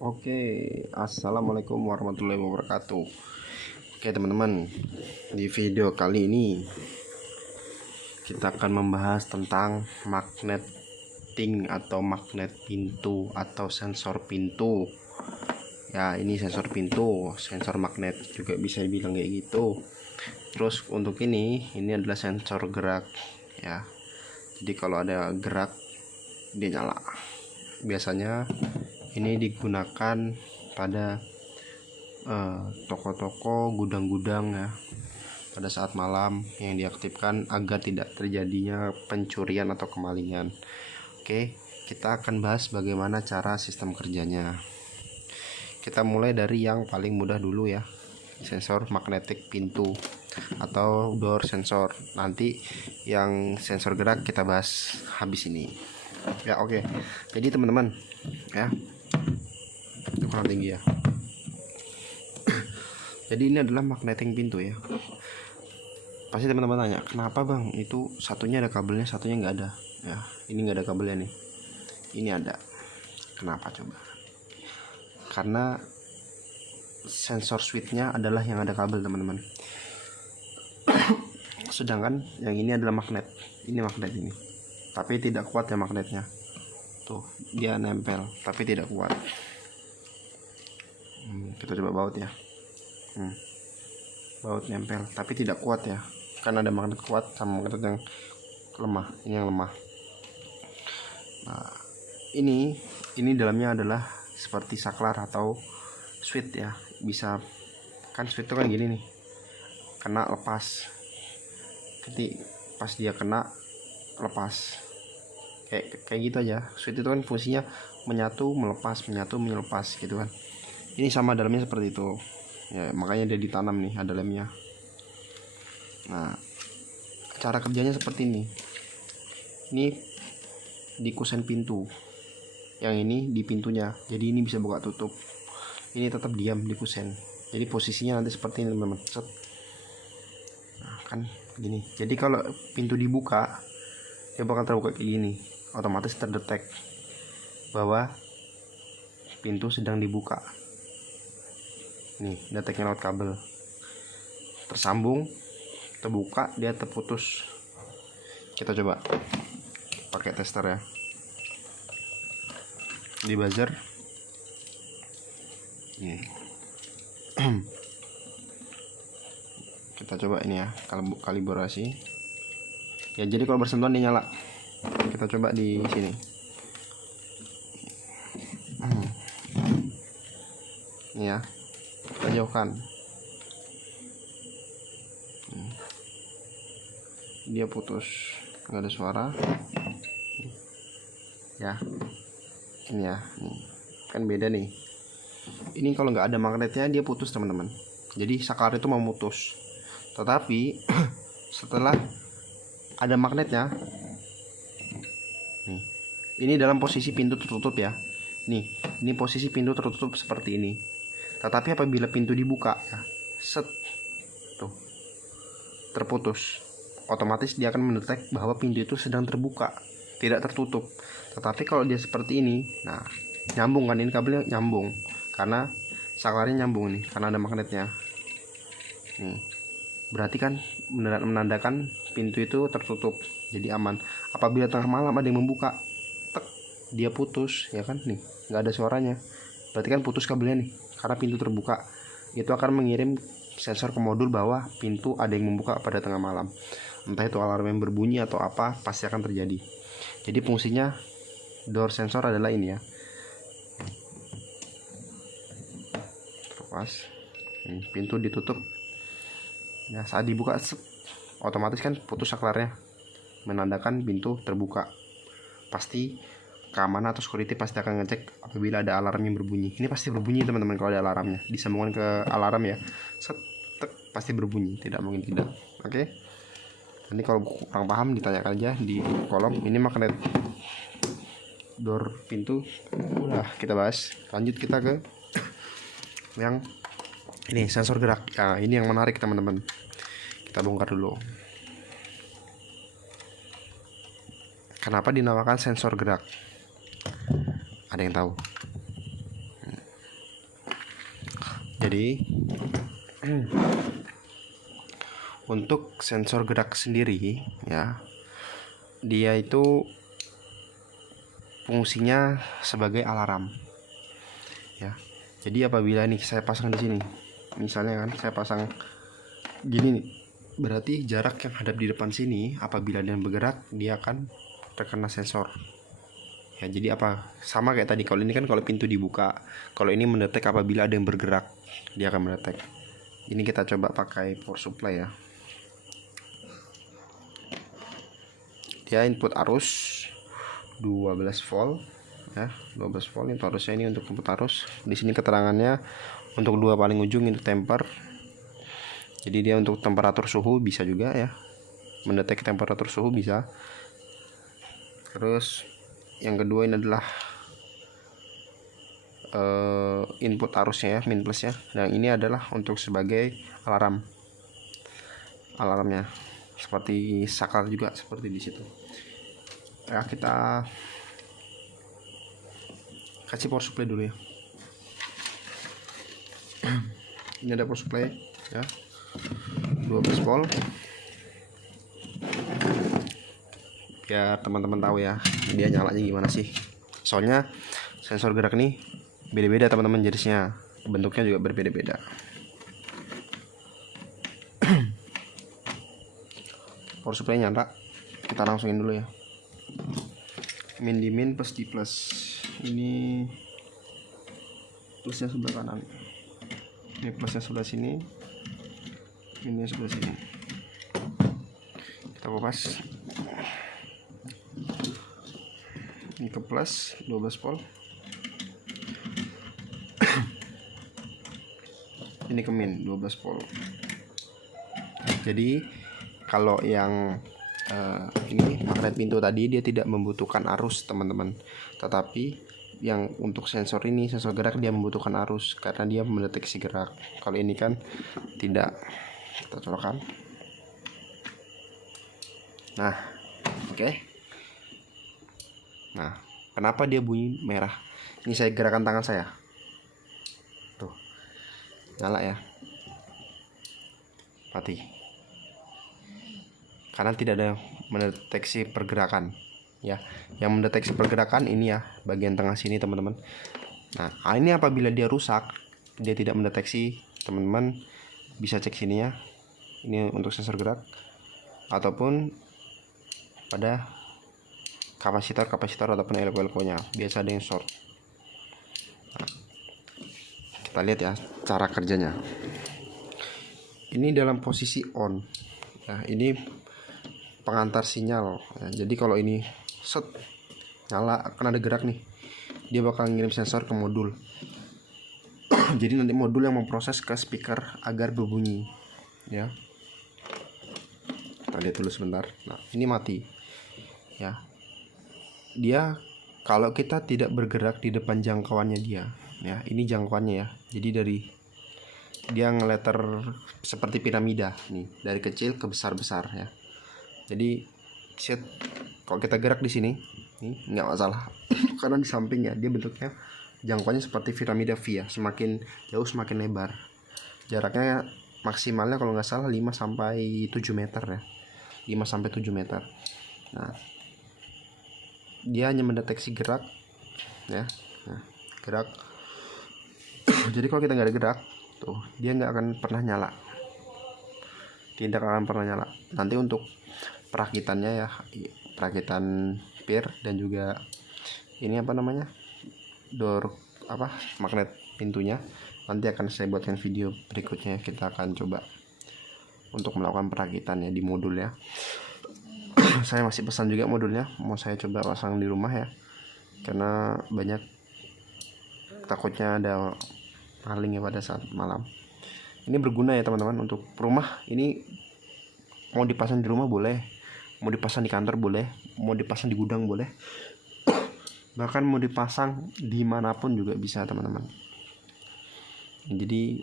Oke, assalamualaikum warahmatullahi wabarakatuh. Oke teman-teman, di video kali ini kita akan membahas tentang magneting atau magnet pintu atau sensor pintu. Ya, ini sensor pintu, sensor magnet juga bisa dibilang kayak gitu. Terus untuk ini adalah sensor gerak ya. Jadi kalau ada gerak dia nyala. Biasanya ini digunakan pada toko-toko, gudang-gudang ya, pada saat malam yang diaktifkan agar tidak terjadinya pencurian atau kemalingan. Oke, kita akan bahas bagaimana cara sistem kerjanya. Kita mulai dari yang paling mudah dulu ya, sensor magnetik pintu atau door sensor. Nanti yang sensor gerak kita bahas habis ini ya. Oke, jadi teman-teman ya, itu kurang tinggi ya. Jadi ini adalah magneting pintu ya. Pasti teman-teman tanya, kenapa bang itu satunya ada kabelnya, satunya nggak ada ya. Ini nggak ada kabelnya nih, ini ada. Kenapa coba? Karena sensor switchnya adalah yang ada kabel teman-teman. Sedangkan yang ini adalah magnet. Ini magnet ini, tapi tidak kuat ya magnetnya. Tuh, dia nempel tapi tidak kuat. Kita coba baut ya. Baut nempel tapi tidak kuat ya, kan ada magnet kuat sama magnet yang lemah. Ini yang lemah. Nah, ini dalamnya adalah seperti saklar atau switch ya. Bisa kan switch itu kan gini nih, kena lepas. Jadi pas dia kena lepas, kayak gitu aja. Switch itu kan fungsinya menyatu melepas, menyatu melepas gitu kan. Ini sama dalamnya seperti itu ya, makanya dia ditanam nih, ada lemnya. Nah, cara kerjanya seperti ini. Ini di kusen pintu, yang ini di pintunya, jadi ini bisa buka tutup. Ini tetap diam di kusen, jadi posisinya nanti seperti ini teman-teman. Nah, kan gini. Jadi kalau pintu dibuka, dia bakal terbuka kayak gini, otomatis terdetek bahwa pintu sedang dibuka. Nih, deteknya lewat kabel, tersambung, terbuka, dia terputus. Kita coba pakai tester ya, di buzzer. Nih. Kita coba ini ya, kalibrasi ya. Jadi kalau bersentuhan dia nyala. Kita coba di sini. Ini ya, kita jauhkan. Dia putus, nggak ada suara ya. Ini ya, nih kan beda nih. Ini kalau nggak ada magnetnya dia putus teman-teman, jadi saklar itu memutus. Tetapi setelah ada magnetnya nih, ini dalam posisi pintu tertutup ya. Nih, ini posisi pintu tertutup seperti ini. Tetapi apabila pintu dibuka ya, set, tuh, terputus, otomatis dia akan mendetek bahwa pintu itu sedang terbuka, tidak tertutup. Tetapi kalau dia seperti ini, nah nyambung kan, ini kabelnya nyambung karena saklarnya nyambung nih, karena ada magnetnya. Nih, berarti kan menandakan pintu itu tertutup, jadi aman. Apabila tengah malam ada yang membuka, tek, dia putus ya kan, nih nggak ada suaranya, berarti kan putus kabelnya nih, karena pintu terbuka. Itu akan mengirim sensor ke modul bahwa pintu ada yang membuka pada tengah malam. Entah itu alarm yang berbunyi atau apa, pasti akan terjadi. Jadi fungsinya door sensor adalah ini ya. Pas pintu ditutup ya, saat dibuka otomatis kan putus saklarnya, menandakan pintu terbuka. Pasti keamanan atau security pasti akan ngecek apabila ada alarm yang berbunyi. Ini pasti berbunyi teman-teman kalau ada alarmnya, disambungkan ke alarm ya, set, tek, pasti berbunyi, tidak mungkin tidak. Oke. Nanti kalau kurang paham ditanyakan aja di kolom. Ini magnet door pintu udah kita bahas. Lanjut kita ke yang ini, sensor gerak. Nah, ini yang menarik teman-teman. Kita bongkar dulu. Kenapa dinamakan sensor gerak? Ada yang tahu? Jadi untuk sensor gerak sendiri ya, dia itu fungsinya sebagai alarm ya. Jadi apabila nih saya pasang di sini, misalnya kan saya pasang gini nih, berarti jarak yang hadap di depan sini apabila dia bergerak dia akan terkena sensor ya. Jadi apa, sama kayak tadi, kalau ini kan kalau pintu dibuka, kalau ini mendetek apabila ada yang bergerak dia akan mendetek. Ini kita coba pakai power supply ya. Dia input arus 12 volt ya, 12 volt itu arusnya. Ini untuk input arus. Di sini keterangannya untuk dua paling ujung itu temper. Jadi dia untuk temperatur suhu bisa juga ya, mendeteksi temperatur suhu bisa. Terus yang kedua ini adalah input arusnya ya, min plus ya. Dan ini adalah untuk sebagai alarmnya, seperti saklar juga seperti di situ ya. Kita kasih power supply dulu ya. Ini ada power supply ya, 12 volt, biar teman-teman tahu ya dia nyalanya gimana sih. Soalnya sensor gerak nih beda-beda teman-teman, jenisnya, bentuknya juga berbeda-beda. Power supply nyala, kita langsungin dulu ya. Min di min, plus di plus. Ini plusnya sebelah kanan, ini plusnya sebelah sini, minnya sebelah sini. Kita kopas. Ini ke plus 12 volt. Ini ke min 12 volt. Jadi kalau yang ini magnet pintu tadi dia tidak membutuhkan arus teman-teman, tetapi yang untuk sensor ini, sensor gerak, dia membutuhkan arus karena dia mendeteksi gerak. Kalau ini kan tidak. Kita colokkan. Nah, oke. Nah, kenapa dia bunyi merah? Ini saya gerakan tangan saya, tuh nyala ya, mati karena tidak ada mendeteksi pergerakan ya. Yang mendeteksi pergerakan ini ya, bagian tengah sini teman-teman. Nah, ini apabila dia rusak, dia tidak mendeteksi, teman-teman bisa cek sini ya. Ini untuk sensor gerak ataupun pada kapasitor ataupun elko-elkonya, biasa ada yang short. Nah, kita lihat ya cara kerjanya. Ini dalam posisi on ya, ini pengantar sinyal ya. Jadi kalau ini set nyala, akan ada gerak nih, dia bakal ngirim sensor ke modul. Jadi nanti modul yang memproses ke speaker agar berbunyi ya. Kita lihat dulu sebentar. Nah, ini mati ya. Dia kalau kita tidak bergerak di depan jangkauannya dia ya, ini jangkauannya ya. Jadi dari dia ngeletter seperti piramida nih, dari kecil ke besar-besar ya. Jadi set, kalau kita gerak di sini nih nggak masalah karena di sampingnya dia bentuknya jangkauannya seperti piramida V ya, semakin jauh semakin lebar. Jaraknya maksimalnya kalau nggak salah 5 sampai 7 meter ya, 5 sampai 7 meter. Nah, dia hanya mendeteksi gerak ya. Nah, gerak. Jadi kalau kita nggak ada gerak tuh, dia nggak akan pernah nyala, tidak akan pernah nyala. Nanti untuk perakitannya ya, perakitan pir dan juga ini apa namanya, door apa, magnet pintunya, nanti akan saya buatkan video berikutnya. Kita akan coba untuk melakukan perakitannya di modul ya. Saya masih pesan juga modulnya, mau saya coba pasang di rumah ya, karena banyak takutnya ada maling ya pada saat malam. Ini berguna ya teman-teman untuk rumah. Ini mau dipasang di rumah boleh, mau dipasang di kantor boleh, mau dipasang di gudang boleh, bahkan mau dipasang dimanapun juga bisa teman-teman. Jadi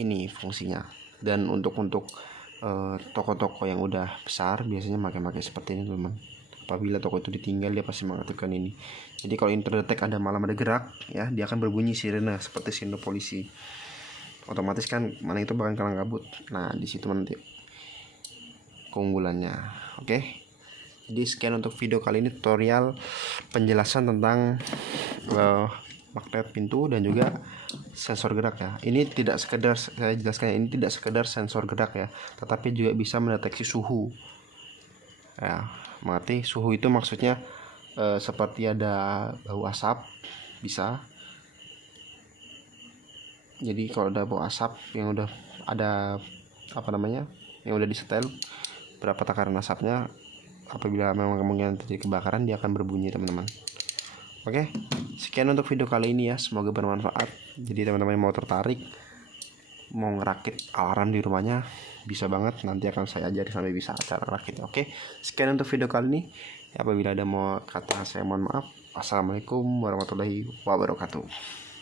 ini fungsinya. Dan untuk toko-toko yang udah besar biasanya pakai seperti ini teman-teman. Apabila toko itu ditinggal, dia pasti mengaktifkan ini. Jadi kalau ini terdetek ada malam ada gerak ya, dia akan berbunyi sirene seperti sirene polisi. Otomatis kan maling itu bakal kalang kabut. Nah di situ nanti keunggulannya. Oke. Jadi sekian untuk video kali ini, tutorial penjelasan tentang magnet pintu dan juga sensor gerak ya. Ini tidak sekedar, saya jelaskan, ini tidak sekedar sensor gerak ya, tetapi juga bisa mendeteksi suhu ya. Mengerti suhu itu maksudnya seperti ada bau asap bisa. Jadi kalau ada bau asap yang udah ada yang udah disetel berapa takaran asapnya, apabila memang kemungkinan terjadi kebakaran, dia akan berbunyi teman-teman. Oke, sekian untuk video kali ini ya, semoga bermanfaat. Jadi teman-teman yang mau tertarik mau ngerakit alarm di rumahnya, bisa banget, nanti akan saya ajari sampai bisa cara rakit. Oke, sekian untuk video kali ini. Apabila ada mau kata, saya mohon maaf. Assalamualaikum warahmatullahi wabarakatuh.